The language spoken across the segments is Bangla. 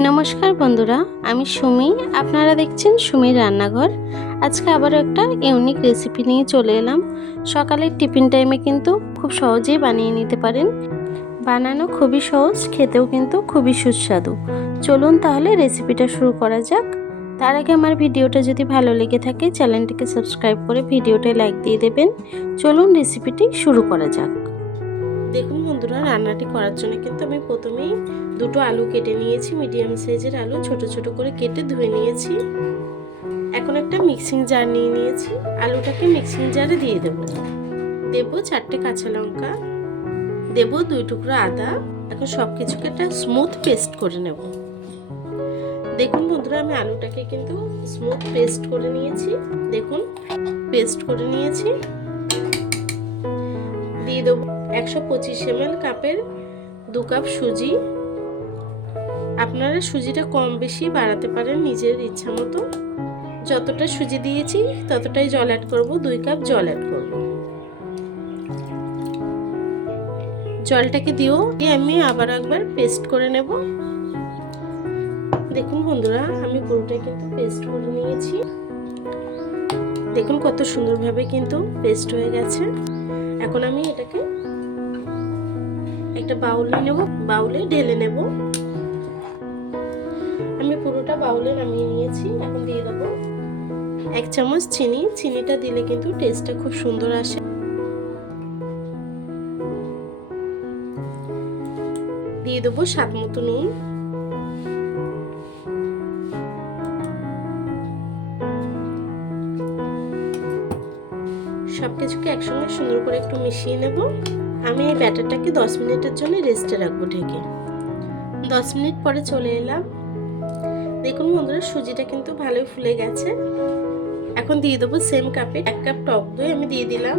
নমস্কার বন্ধুরা, আমি সুমি। আপনারা দেখছেন সুমির রান্নাঘর। আজকে আবারও একটা ইউনিক রেসিপি নিয়ে চলে এলাম। সকালের টিফিন টাইমে কিন্তু খুব সহজেই বানিয়ে নিতে পারেন। বানানো খুবই সহজ, খেতেও কিন্তু খুবই সুস্বাদু। চলুন তাহলে রেসিপিটা শুরু করা যাক। তার আগে আমার ভিডিওটা যদি ভালো লেগে থাকে চ্যানেলটিকে সাবস্ক্রাইব করে ভিডিওটা লাইক দিয়ে দেবেন। চলুন রেসিপিটি শুরু করা যাক। দেখুন বন্ধুরা, রান্নাটি করার জন্য কিন্তু আমি প্রথমেই দুটো আলু কেটে নিয়েছি মিডিয়াম সাইজের আলু, ছোট ছোট করে কেটে ধুয়ে নিয়েছি। এখন একটা মিক্সিং জার নিয়ে নিয়েছি, আলুটাকে মিক্সিং জারে দিয়ে দেব। দেব চারটে কাঁচা লঙ্কা, দেব দুই টুকরো আদা, এখন সব কিছুকে একটা স্মুথ পেস্ট করে নেব। দেখুন বন্ধুরা, আমি আলুটাকে কিন্তু স্মুথ পেস্ট করে নিয়েছি। দেখুন পেস্ট করে নিয়েছি। দিয়ে দেবো একশো পঁচিশ এম কাপের দু কাপ সুজি। আপনারা সুজিটা কম বেশি বাড়াতে পারেন নিজের ইচ্ছা মতো। যতটা সুজি দিয়েছি, ততটাই জল অ্যাড করব, দুই কাপ জল অ্যাড করব। জলটাকে দিয়েও দিয়ে আমি আবার একবার পেস্ট করে নেব। দেখুন বন্ধুরা, আমি পুরোটাই কিন্তু পেস্ট করে নিয়েছি। দেখুন কত সুন্দরভাবে কিন্তু পেস্ট হয়ে গেছে। এখন আমি এটাকে একটা বাউলে নেব, বাউলে ঢেলে নেব। আমি পুরোটা বাউলে নামিয়ে নিয়েছি, এখন দিয়ে দেবো এক চামচ চিনি। চিনিটা দিলে কিন্তু টেস্টটা খুব সুন্দর আসে। দিয়ে দেবো স্বাদ মতো নুন। সব কিছুকে একসঙ্গে সুন্দর করে একটু মিশিয়ে নেব। আমি এই ব্যাটারটাকে দশ মিনিটের জন্য রেস্টে রাখব ঢেকে। দশ মিনিট পরে চলে এলাম। দেখুন বন্ধুরা, সুজিটা কিন্তু ভালোই ফুলে গেছে। এখন দিয়ে দেবো সেম কাপে এক কাপ টক দই। আমি দিয়ে দিলাম।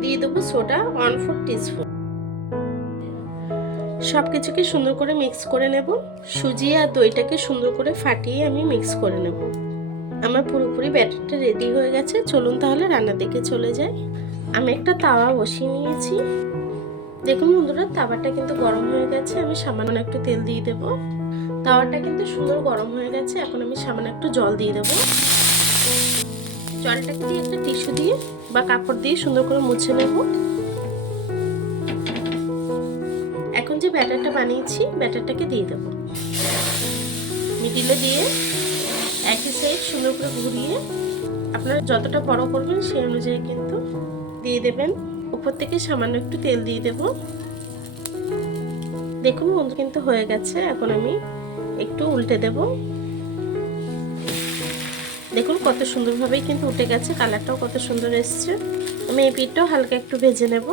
দিয়ে দেবো সোডা ওয়ান ফোর টিস্পুন সব কিছুকে সুন্দর করে মিক্স করে নেব। সুজি আর দইটাকে সুন্দর করে ফাটিয়ে আমি মিক্স করে নেব। আমার পুরোপুরি ব্যাটারটা রেডি হয়ে গেছে। চলুন তাহলে রান্নার দিকে চলে যাই। আমি একটা তাওয়া বসিয়ে নিয়েছি। দেখুন বন্ধুরা, তাওয়াটা কিন্তু গরম হয়ে গেছে, আমি সামান্য একটু তেল দিয়ে দেব। তাওয়াটা কিন্তু সুন্দর গরম হয়ে গেছে, এখন আমি সামান্য একটু জল দিয়ে দেবো। জলটাকে দিয়ে একটা টিস্যু দিয়ে বা কাপড় দিয়ে সুন্দর করে মুছে নেব। এখন যে ব্যাটারটা বানিয়েছি, ব্যাটারটাকে দিয়ে দেব। মিডিলে দিয়ে একই সাইড সুন্দর করে ঘুরিয়ে, আপনারা যতটা বড় করবেন সেই অনুযায়ী কিন্তু দিয়ে দেবেন। উপর থেকে সামান্য একটু তেল দিয়ে দেব। দেখুন বন্ধু, কিন্তু হয়ে গেছে। এখন আমি একটু উল্টে দেব। দেখুন কত সুন্দরভাবেই কিন্তু উঠে গেছে। কালারটাও কত সুন্দর এসছে। আমি এই পিঠটাও হালকা একটু ভেজে নেব।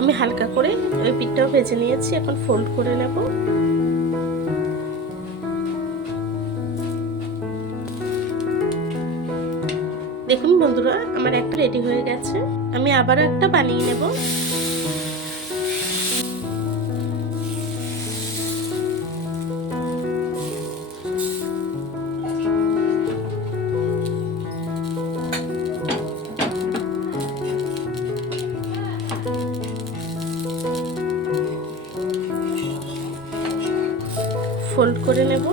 আমি হালকা করে ওই পিঠটাও ভেজে নিয়েছি। এখন ফোল্ড করে নেব। দেখুন বন্ধুরা, আমার একটা রেডি হয়ে গেছে। আমি আবারও একটা বানিয়ে নেব। ফোল্ড করে নেব।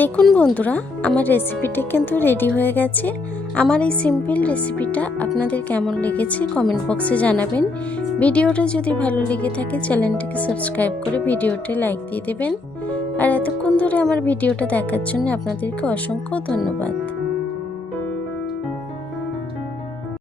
দেখুন বন্ধুরা, আমার রেসিপিটা কিন্তু রেডি হয়ে গেছে। আমার এই সিম্পল রেসিপিটা আপনাদের কেমন লেগেছে কমেন্ট বক্সে জানাবেন। ভিডিওটা যদি ভালো লেগে থাকে, চ্যানেলটিকে সাবস্ক্রাইব করে ভিডিওটি লাইক দিয়ে দেবেন। আর এতক্ষণ ধরে আমার ভিডিওটা দেখার জন্য আপনাদেরকে অসংখ্য ধন্যবাদ।